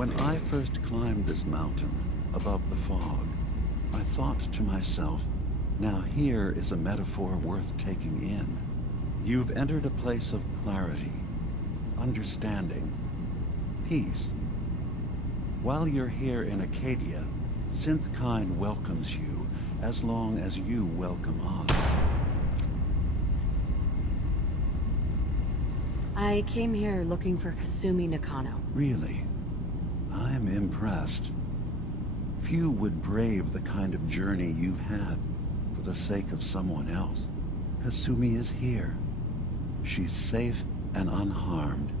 When I first climbed this mountain, above the fog, I thought to myself, now here is a metaphor worth taking in. You've entered a place of clarity, understanding, peace. While you're here in Arcadia, Synthkind welcomes you as long as you welcome us. I came here looking for Kasumi Nakano. Really? I'm impressed. Few would brave the kind of journey you've had for the sake of someone else. Kasumi is here. She's safe and unharmed,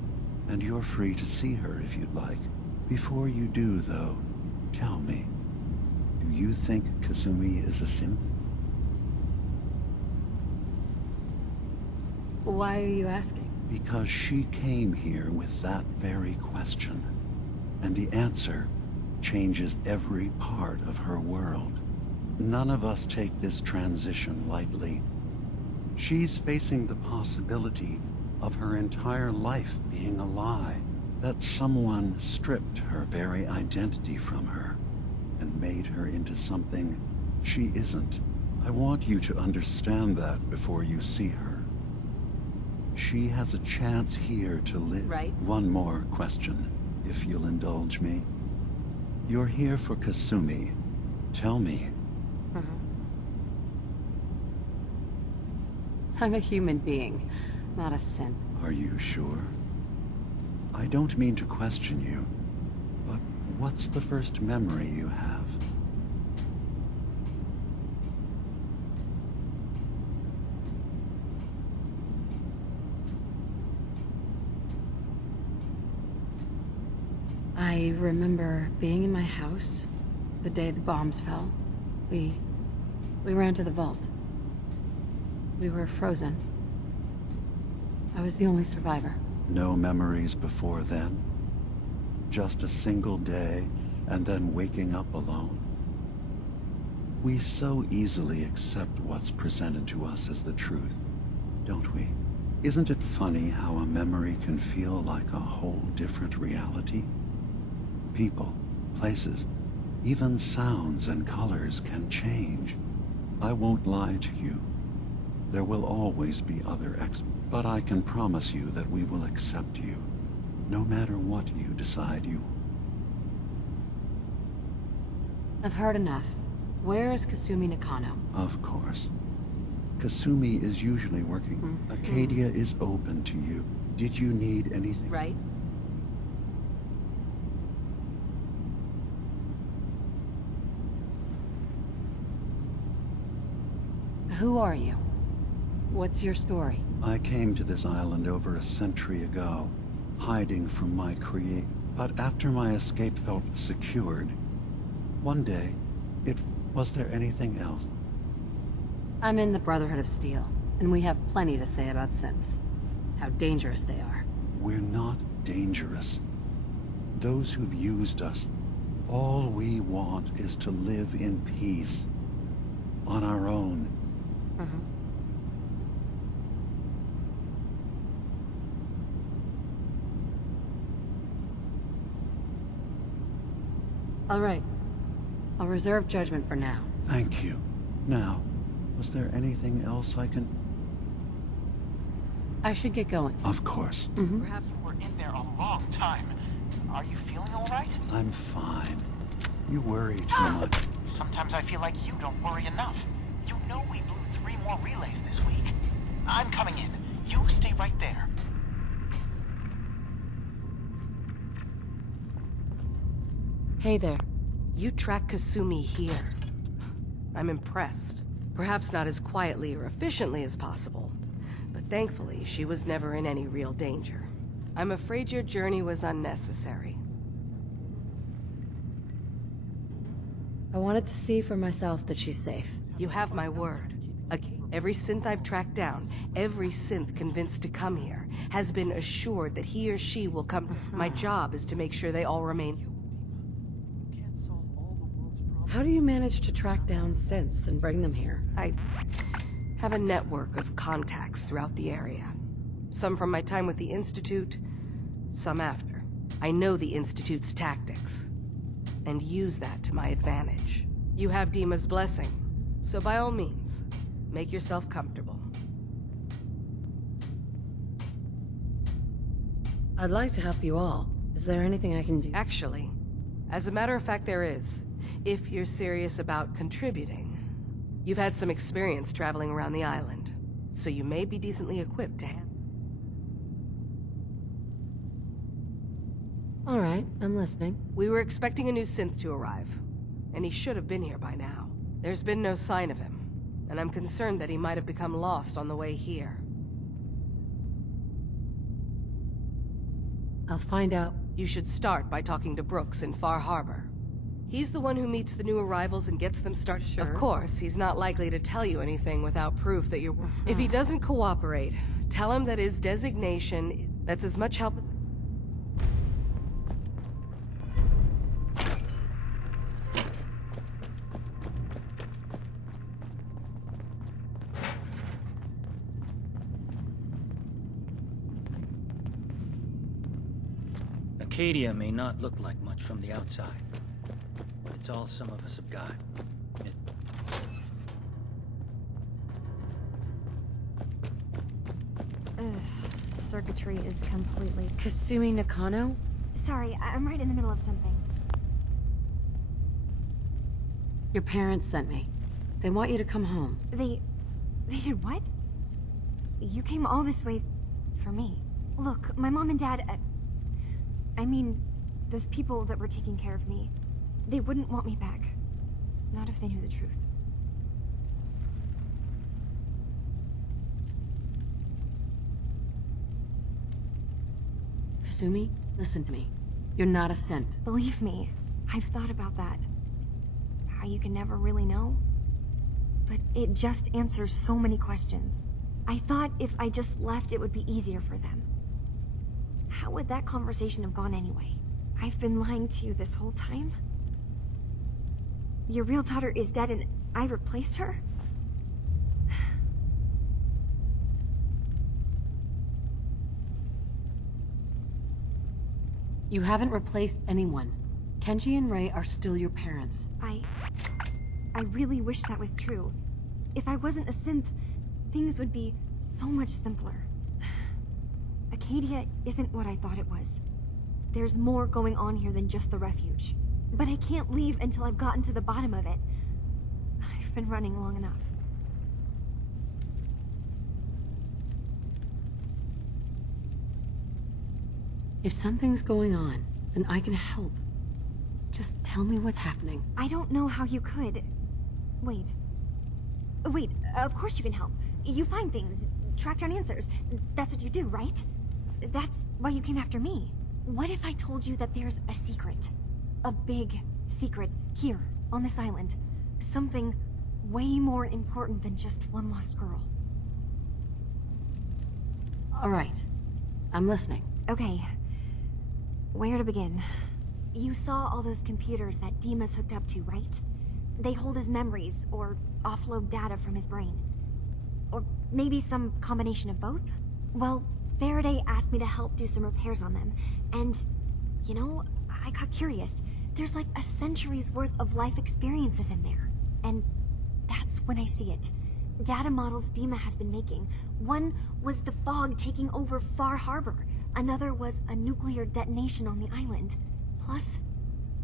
and you're free to see her if you'd like. Before you do, though, tell me, do you think Kasumi is a synth? Why are you asking? Because she came here with that very question, and the answer changes every part of her world. None of us take this transition lightly. She's facing the possibility of her entire life being a lie, that someone stripped her very identity from her and made her into something she isn't. I want you to understand that before you see her. She has a chance here to live. Right. One more question, if you'll indulge me. You're here for Kasumi. Tell me. I'm a human being, not a synth. Are you sure? I don't mean to question you, but what's the first memory you have? I remember being in my house the day the bombs fell. We ran to the vault. We were frozen. I was the only survivor. No memories before then? Just a single day, and then waking up alone? We so easily accept what's presented to us as the truth, don't we? Isn't it funny how a memory can feel like a whole different reality? People, places, even sounds and colors can change. I won't lie to you. There will always be other but I can promise you that we will accept you, no matter what you decide you. I've heard enough. Where is Kasumi Nakano? Of course. Kasumi is usually working. Arcadia is open to you. Did you need anything? Right. Who are you? What's your story? I came to this island over a century ago, hiding from my but after my escape felt secured, one day, was there anything else? I'm in the Brotherhood of Steel, and we have plenty to say about synths. How dangerous they are. We're not dangerous. Those who've used us, all we want is to live in peace. On our own. All right. I'll reserve judgment for now. Thank you. Now, was there anything else I can... I should get going. Of course. Perhaps we're in there a long time. Are you feeling all right? I'm fine. You worry too much. Sometimes I feel like you don't worry enough. You know we blew 3 more relays this week. I'm coming in. You stay right there. Hey there. You track Kasumi here. I'm impressed. Perhaps not as quietly or efficiently as possible, but thankfully she was never in any real danger. I'm afraid your journey was unnecessary. I wanted to see for myself that she's safe. You have my word. Every synth I've tracked down, every synth convinced to come here, has been assured that he or she will come. My job is to make sure they all remain. How do you manage to track down synths and bring them here? I have a network of contacts throughout the area. Some from my time with the Institute, some after. I know the Institute's tactics, and use that to my advantage. You have Dima's blessing, so by all means, make yourself comfortable. I'd like to help you all. Is there anything I can do? Actually, as a matter of fact, there is. If you're serious about contributing. You've had some experience traveling around the island, so you may be decently equipped to handle. All right, I'm listening. We were expecting a new synth to arrive, and he should have been here by now. There's been no sign of him, and I'm concerned that he might have become lost on the way here. I'll find out. You should start by talking to Brooks in Far Harbor. He's the one who meets the new arrivals and gets them started. Sure. Of course, he's not likely to tell you anything without proof that you're... If he doesn't cooperate, tell him that his designation, that's as much help as... Arcadia may not look like much from the outside, but it's all some of us have got. Circuitry is completely... Kasumi Nakano? Sorry, I'm right in the middle of something. Your parents sent me. They want you to come home. They did what? You came all this way for me. Look, my mom and dad... I mean, those people that were taking care of me, they wouldn't want me back. Not if they knew the truth. Kasumi, listen to me. You're not a synth. Believe me, I've thought about that. How you can never really know. But it just answers so many questions. I thought if I just left, it would be easier for them. How would that conversation have gone anyway? I've been lying to you this whole time? Your real daughter is dead and I replaced her? You haven't replaced anyone. Kenji and Rei are still your parents. I really wish that was true. If I wasn't a synth, things would be so much simpler. Arcadia isn't what I thought it was. There's more going on here than just the refuge. But I can't leave until I've gotten to the bottom of it. I've been running long enough. If something's going on, then I can help. Just tell me what's happening. I don't know how you could. Wait. Wait, of course you can help. You find things, track down answers. That's what you do, right? That's why you came after me. What if I told you that there's a secret? A big secret here, on this island. Something way more important than just one lost girl. All right. I'm listening. Okay. Where to begin? You saw all those computers that Dima's hooked up to, right? They hold his memories, or offload data from his brain. Or maybe some combination of both? Well, Faraday asked me to help do some repairs on them, and, you know, I got curious. There's like a century's worth of life experiences in there. And that's when I see it. Data models Dima has been making. One was the fog taking over Far Harbor. Another was a nuclear detonation on the island. Plus,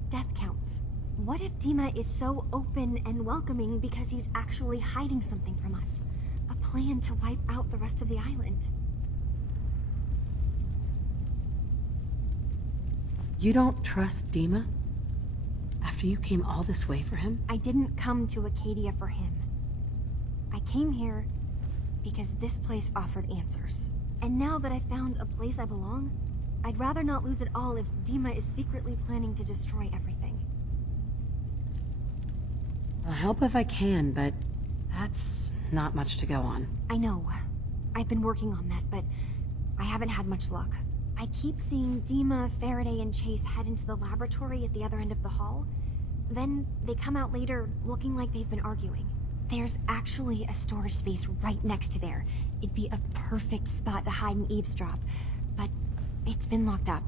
death counts. What if Dima is so open and welcoming because he's actually hiding something from us? A plan to wipe out the rest of the island. You don't trust Dima? After you came all this way for him? I didn't come to Arcadia for him. I came here because this place offered answers. And now that I found a place I belong, I'd rather not lose it all if Dima is secretly planning to destroy everything. I'll help if I can, but that's not much to go on. I know. I've been working on that, but I haven't had much luck. I keep seeing Dima, Faraday, and Chase head into the laboratory at the other end of the hall. Then they come out later looking like they've been arguing. There's actually a storage space right next to there. It'd be a perfect spot to hide and eavesdrop, but it's been locked up.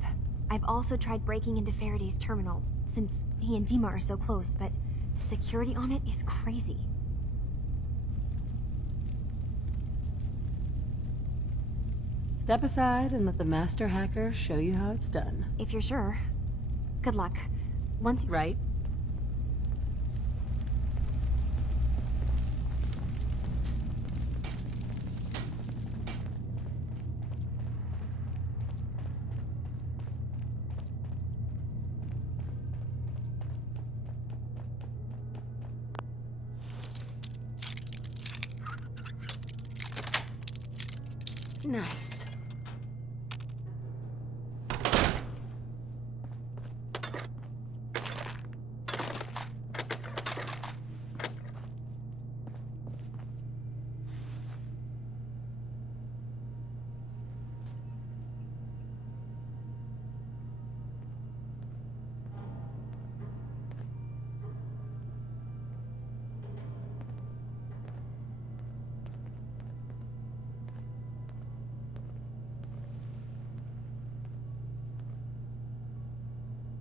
I've also tried breaking into Faraday's terminal, since he and Dima are so close, but the security on it is crazy. Step aside and let the master hacker show you how it's done. If you're sure. Good luck. Once you... Right? Nice.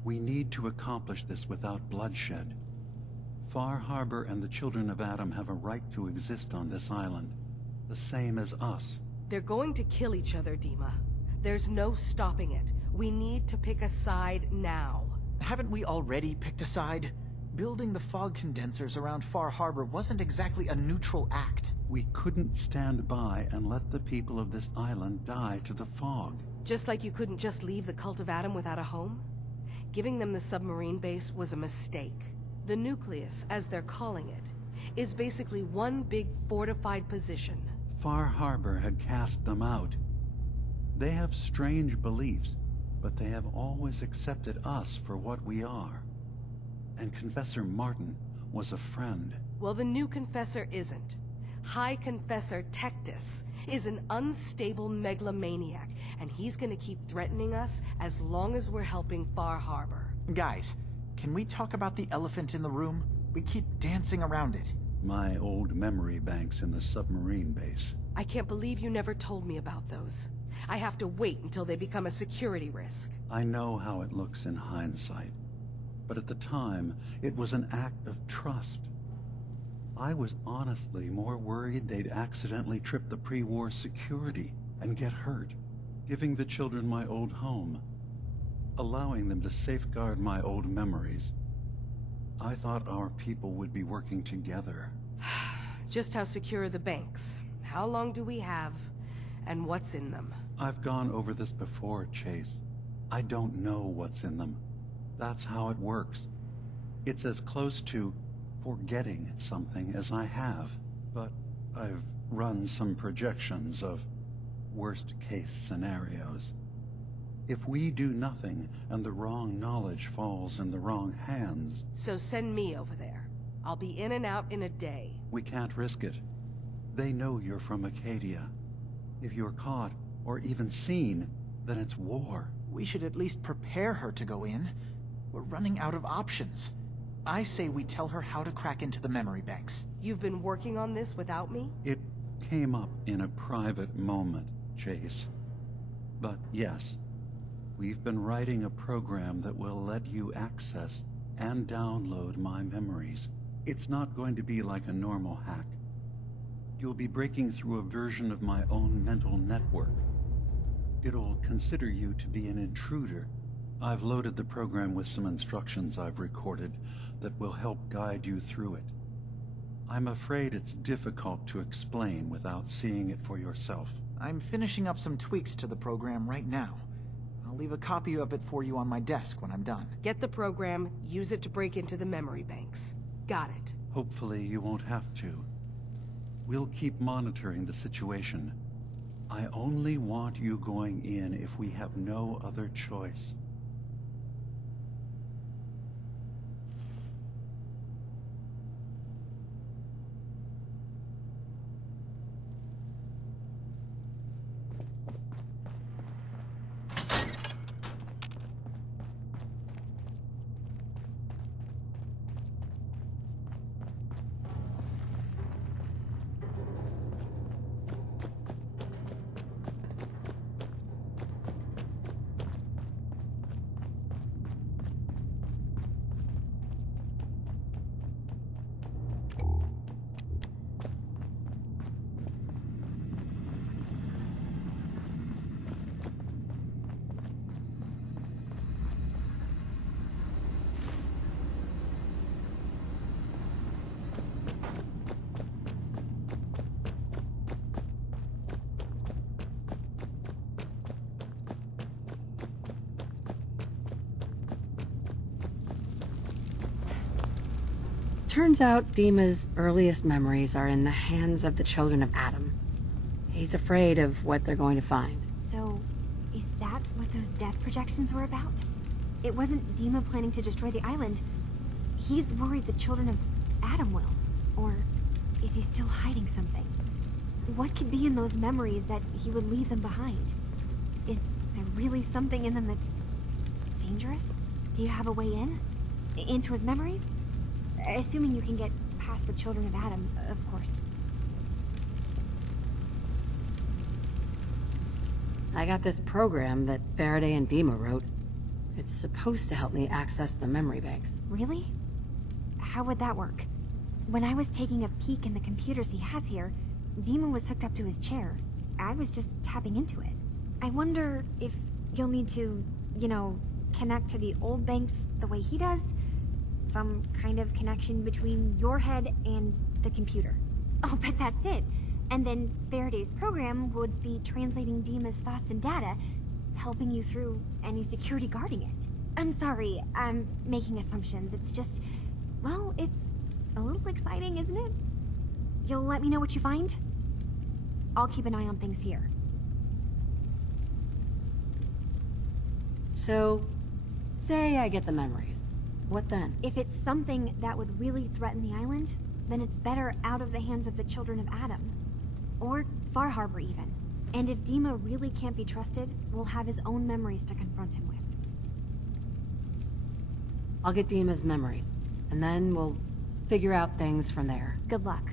We need to accomplish this without bloodshed. Far Harbor and the children of Adam have a right to exist on this island, the same as us. They're going to kill each other, Dima. There's no stopping it. We need to pick a side now. Haven't we already picked a side? Building the fog condensers around Far Harbor wasn't exactly a neutral act. We couldn't stand by and let the people of this island die to the fog. Just like you couldn't just leave the Cult of Adam without a home? Giving them the submarine base was a mistake. The nucleus, as they're calling it, is basically one big fortified position. Far Harbor had cast them out. They have strange beliefs, but they have always accepted us for what we are. And Confessor Martin was a friend. Well, the new Confessor isn't. High Confessor Tectus is an unstable megalomaniac, and he's gonna keep threatening us as long as we're helping Far Harbor. Guys, can we talk about the elephant in the room? We keep dancing around it. My old memory banks in the submarine base. I can't believe you never told me about those. I have to wait until they become a security risk. I know how it looks in hindsight, but at the time, it was an act of trust. I was honestly more worried they'd accidentally trip the pre-war security and get hurt, giving the children my old home, allowing them to safeguard my old memories. I thought our people would be working together. Just how secure are the banks? How long do we have? And what's in them? I've gone over this before, Chase. I don't know what's in them. That's how it works. It's as close to forgetting something as I have, but I've run some projections of worst-case scenarios. If we do nothing and the wrong knowledge falls in the wrong hands... So send me over there. I'll be in and out in a day. We can't risk it. They know you're from Arcadia. If you're caught, or even seen, then it's war. We should at least prepare her to go in. We're running out of options. I say we tell her how to crack into the memory banks. You've been working on this without me? It came up in a private moment, Chase. But yes, we've been writing a program that will let you access and download my memories. It's not going to be like a normal hack. You'll be breaking through a version of my own mental network. It'll consider you to be an intruder. I've loaded the program with some instructions I've recorded that will help guide you through it. I'm afraid it's difficult to explain without seeing it for yourself. I'm finishing up some tweaks to the program right now. I'll leave a copy of it for you on my desk when I'm done. Get the program, use it to break into the memory banks. Got it. Hopefully you won't have to. We'll keep monitoring the situation. I only want you going in if we have no other choice. turns out Dima's earliest memories are in the hands of the children of Adam. He's afraid of what they're going to find. So, is that what those death projections were about? It wasn't Dima planning to destroy the island. He's worried the children of Adam will. Or is he still hiding something? What could be in those memories that he would leave them behind? Is there really something in them that's dangerous? Do you have a way in? Into his memories? Assuming you can get past the children of Adam, of course. I got this program that Faraday and Dima wrote. It's supposed to help me access the memory banks. Really? How would that work? When I was taking a peek in the computers he has here, Dima was hooked up to his chair. I was just tapping into it. I wonder if you'll need to, connect to the old banks the way he does? Some kind of connection between your head and the computer. Oh, but that's it. And then Faraday's program would be translating Dima's thoughts and data, helping you through any security guarding it. I'm sorry, I'm making assumptions. It's just, well, it's a little exciting, isn't it? You'll let me know what you find? I'll keep an eye on things here. So, say I get the memories. What then? If it's something that would really threaten the island, then it's better out of the hands of the children of Adam. Or Far Harbor, even. And if Dima really can't be trusted, we'll have his own memories to confront him with. I'll get Dima's memories, and then we'll figure out things from there. Good luck.